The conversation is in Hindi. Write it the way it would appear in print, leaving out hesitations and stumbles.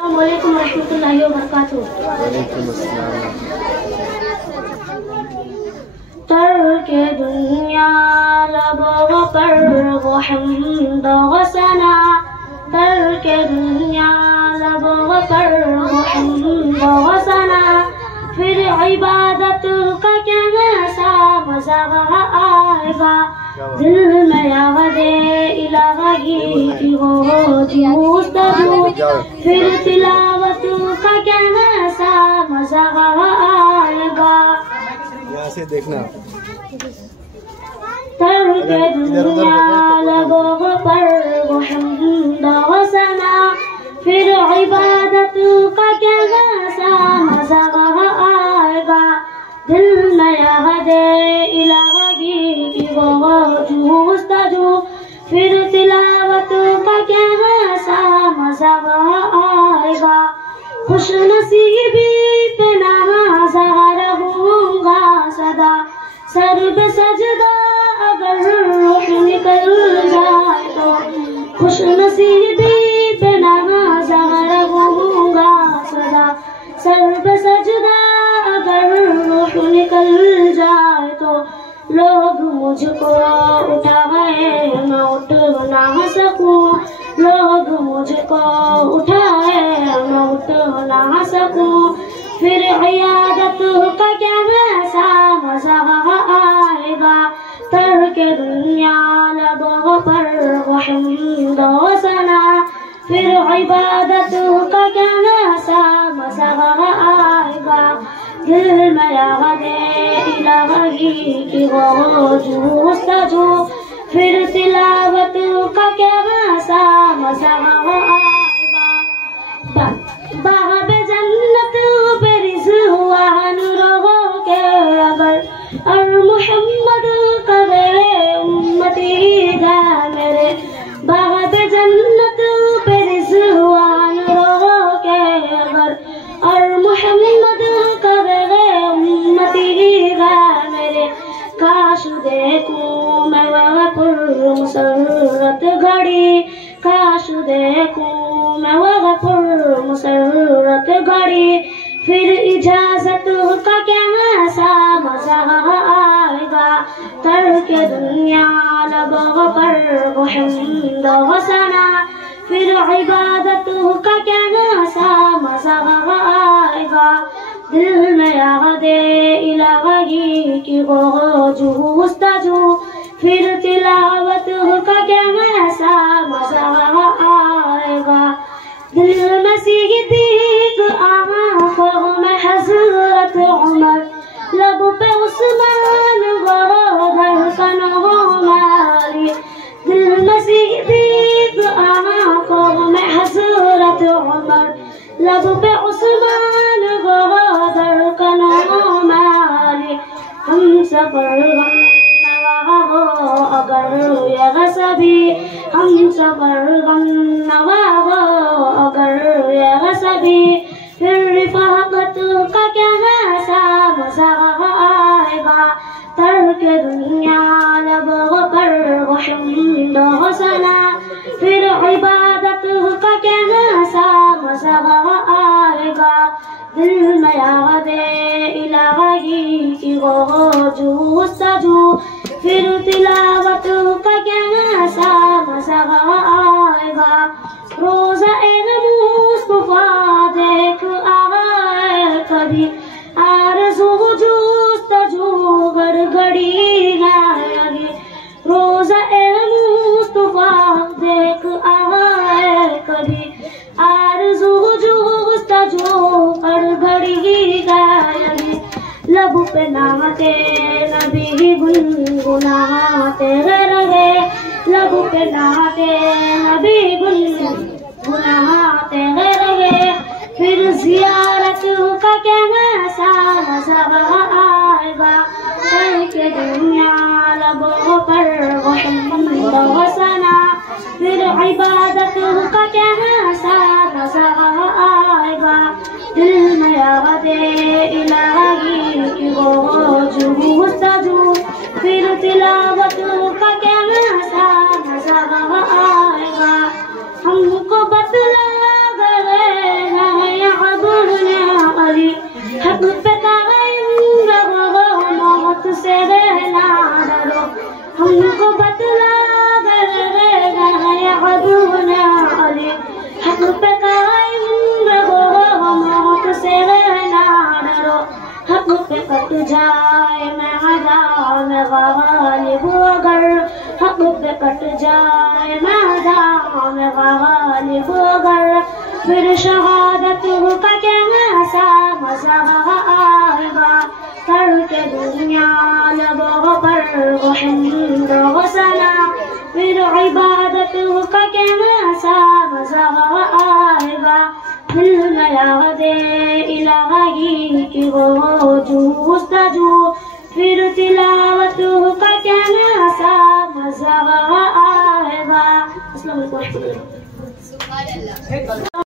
अस्सलामुअलैकुम रहमतुल्लाहि व बरकातुहू। वालेकुम अस्सलाम। तर्के दुनिया लबों पर वो हम्द व सना, तर्के दुनिया लबों पर वो हम्द व सना, फिर इबादत का क्या ऐसा मजा आएगा, दिल में यादे इलाही की वो जुस्तजू, फिर तिलावत का क्या ऐसा मजा आएगा। यहाँ से देखना। तर्के दुनिया लबों पर वो हम्द व सना, फिर इबादत का क्या ऐसा मजा आएगा, दिल में यादे इलाही की वो जुस्तजू, फिर तिलावत का क्या ऐसा मजा आएगा। खुश नसीबी पे नवाज़ा रहूंगा सदा, सर पे सजदा अगर रूह निकल जाए तो, खुश नसीबी पे नवाज़ा रहूंगा सदा, सर पे सजदा अगर रूह निकल जाए तो, लोग मुझको उठाए मैं उठ ना सकूं, लोग मुझको उठाए मैं उठ ना सकूं, फिर इयादत का क्या ऐसा मजा आएगा, तर्के दुनिया लबों पर वो हम्द व सना, फिर इबादत का क्या ऐसा मजा आएगा, दिल में यादे इलाही की वो जुस्तजू, फिर तिलावत का क्या ऐसा मजा आएगा। बाब जन्नत पे रिज़वान रहोगे अगर, और मोहम्मद करे उम्मती है मेरे, बाब जन्नत पे रिज़वान रहोगे अगर, और मोहम्मद करे उम्मती है मेरे, काश देखूं मैं वह पुरमसरत घड़ी, काश देखूं मैं वह पुरमसरत घड़ी, फिर इजाजत का क्या ऐसा मजा आएगा, तर्के दुनिया लबों पर वो हम्द व सना, फिर इबादत का क्या ऐसा मजा आएगा, दिल में यादे इलाही की वो जुस्तजू, फिर तिलावत का क्या ऐसा मजा आएगा, दिल में सिद्दीक आँखों में हज़रत उमर, लब पे उस्मान धड़कनों में अली, दिल में सिद्दीक आँखों में हज़रत उमर, लब पे उस्मान धड़कनों में अली, हम सफर गम नवा हो अगर ये सभी, हम सफर गम नवा हो अगर ये सभी, फिर रिफ़ाक़त का क्या ऐसा मजा आएगा, तर्के दुनिया लबों पर वो हम्द व सना, फिर इबादत का क्या ऐसा मजा आएगा, दिल में यादे इलाही की वो जुस्तजू, फिर तिलावत का क्या ऐसा मजा आएगा, रोज़ा मुस्तफ़ा देख आए कभी, आरज़ू जुस्तजू गड़गड़ी गाएगी, रोज़ा मुस्तफ़ा देख आए कभी, आरज़ू जुस्तजू गड़गड़ी गाएगी, लब पे नाते नबी गुनगुनाते रहे, लब पे नाते नबी गुनगुनाते रहे, फिर ज़ियारत का क्या ऐसा मजा आएगा, तर्के दुनिया लबों पर वो हम्द व सना, फिर इबादत का क्या ऐसा मजा आएगा, दिल में यादे इलाही की वो जुस्तजू, फिर तिलावत का क्या ऐसा मजा आएगा, हमको बतला गए हक पे कायम रहो, मौत से रहना डरो। हमको बतला अली, हक पे कायम रहो, मौत से रहना डरो। हक पे कट जाए मैदान गालिब अगर, हक पे कट जाए मैदान गालिब अगर, फिर शहादत का कैसा मजा आएगा। करके दुनिया लबों पर वो हिंद वो सना, फिर इबादत का कैसा मजा आएगा। दिल में यादे इलाही की वो जूस्तजू, फिर तिलावत का कैसा मजा आएगा। अस्सलाम वालेकुम।